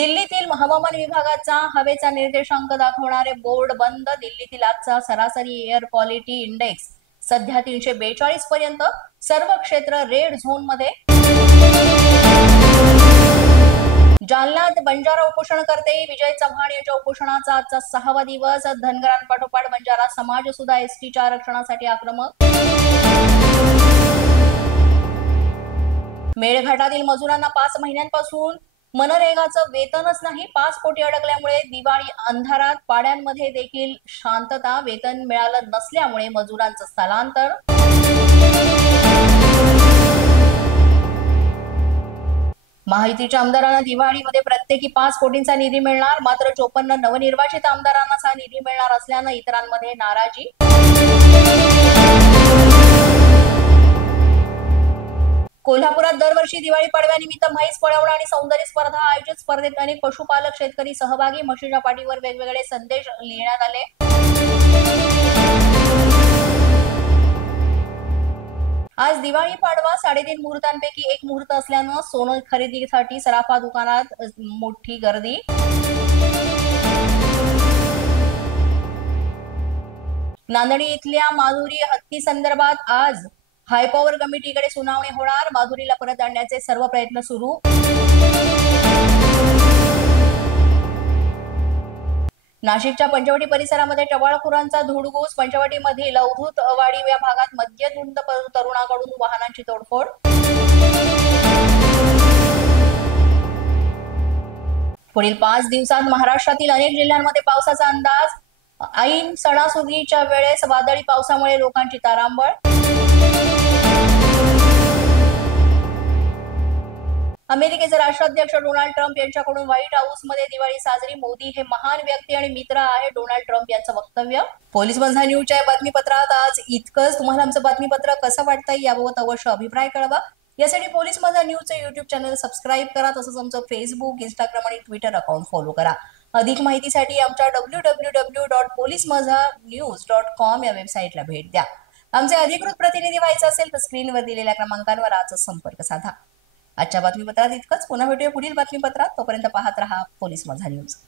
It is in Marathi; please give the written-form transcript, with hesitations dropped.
दिल्लीतील हवामान विभागाचा हवेचा निर्देशांक दाखवणारे बोर्ड बंद. दिल्लीतील आजचा सरासरी एअर क्वालिटी इंडेक्स सध्या 342 पर्यंत. सर्व क्षेत्र रेड झोन मध्ये. जालन्यात बंजारा उपोषणकर्ते विजय चव्हाण यांच्या उपोषणाचा आजचा 6वा दिवस. धनगरांपाठोपाठ बंजारा समाज सुद्धा एसटीच्या आरक्षणासाठी आक्रमक. मेळघाटातील मजुरांना 5 महिन्यांपासून मनरेगाचं वेतनच नाही. 5 कोटी अडकल्यामुळे दिवाळी अंधारात. पाड्यांमध्ये देखील शांतता. वेतन मिळालं नसल्यामुळे मजुरांचं स्थलांतर. महायुतीच्या आमदारांना दिवाळीमध्ये प्रत्येकी 5 कोटींचा निधी मिळणार. मात्र 54 नवनिर्वाचित आमदारांनाच हा निधी मिळणार असल्यानं इतरांमध्ये नाराजी. कोल्हापुरात दरवर्षी दिवाळी पाडव्यानिमित्त म्हैस पळवणं आणि सौंदर्य स्पर्धा आयोजित. स्पर्धेत अनेक पशुपालक शेतकरी सहभागी. म्हशीच्या पाठीवर वेगवेगळे संदेश लिहिण्यात आले. आज दिवाळी पाडवा 3.5 मुहूर्तांपैकी एक मुहूर्त असल्यानं सोनं खरेदीसाठी सराफा दुकानात मोठी गर्दी. नांदणी इथल्या माधुरी हत्ती संदर्भात आज हायपॉवर कमिटीकडे सुनावणी होणार. माधुरीला परत आणण्याचे सर्व प्रयत्न सुरू. नाशिकच्या पंचवटी परिसरामध्ये टवाळखोरांचा धुडगूस. पंचवटीमधील अवधूत वाडी या भागात मद्यधुंद तरुणाकडून वाहनांची तोडफोड. पुढील 5 दिवसात महाराष्ट्रातील अनेक जिल्ह्यांमध्ये पावसाचा अंदाज. ऐन सणासुदीच्या वेळेस वादळी पावसामुळे लोकांची तारांबळ. अमेरिकेचे राष्ट्राध्यक्ष डोनाल्ड ट्रम्प यांच्याकडून व्हाईट हाऊसमध्ये दिवाळी साजरी. मोदी हे महान व्यक्ती आणि मित्र आहे, डोनाल्ड ट्रम्प यांचं वक्तव्य. पोलीस माझा न्यूजच्या बातमीपत्रात आज इतकंच. तुम्हाला आमचं बातमीपत्र कसं वाटतंय याबाबत अवश्य अभिप्राय कळवा. यासाठी पोलीस माझा न्यूजचं युट्यूब चॅनल सबस्क्राईब करा. तसंच आमचं फेसबुक, इंस्टाग्राम आणि ट्विटर अकाउंट फॉलो करा. अधिक माहितीसाठी आमच्या www.policemazhanews.com या वेबसाईटला भेट द्या. आमचे अधिकृत प्रतिनिधी व्हायचं असेल तर स्क्रीनवर दिलेल्या क्रमांकांवर आजच संपर्क साधा. आजच्या बातमीपत्रात इतकंच. पुन्हा भेटूया पुढील बातमीपत्रात. तोपर्यंत पाहत रहा पोलीस माझा न्यूज.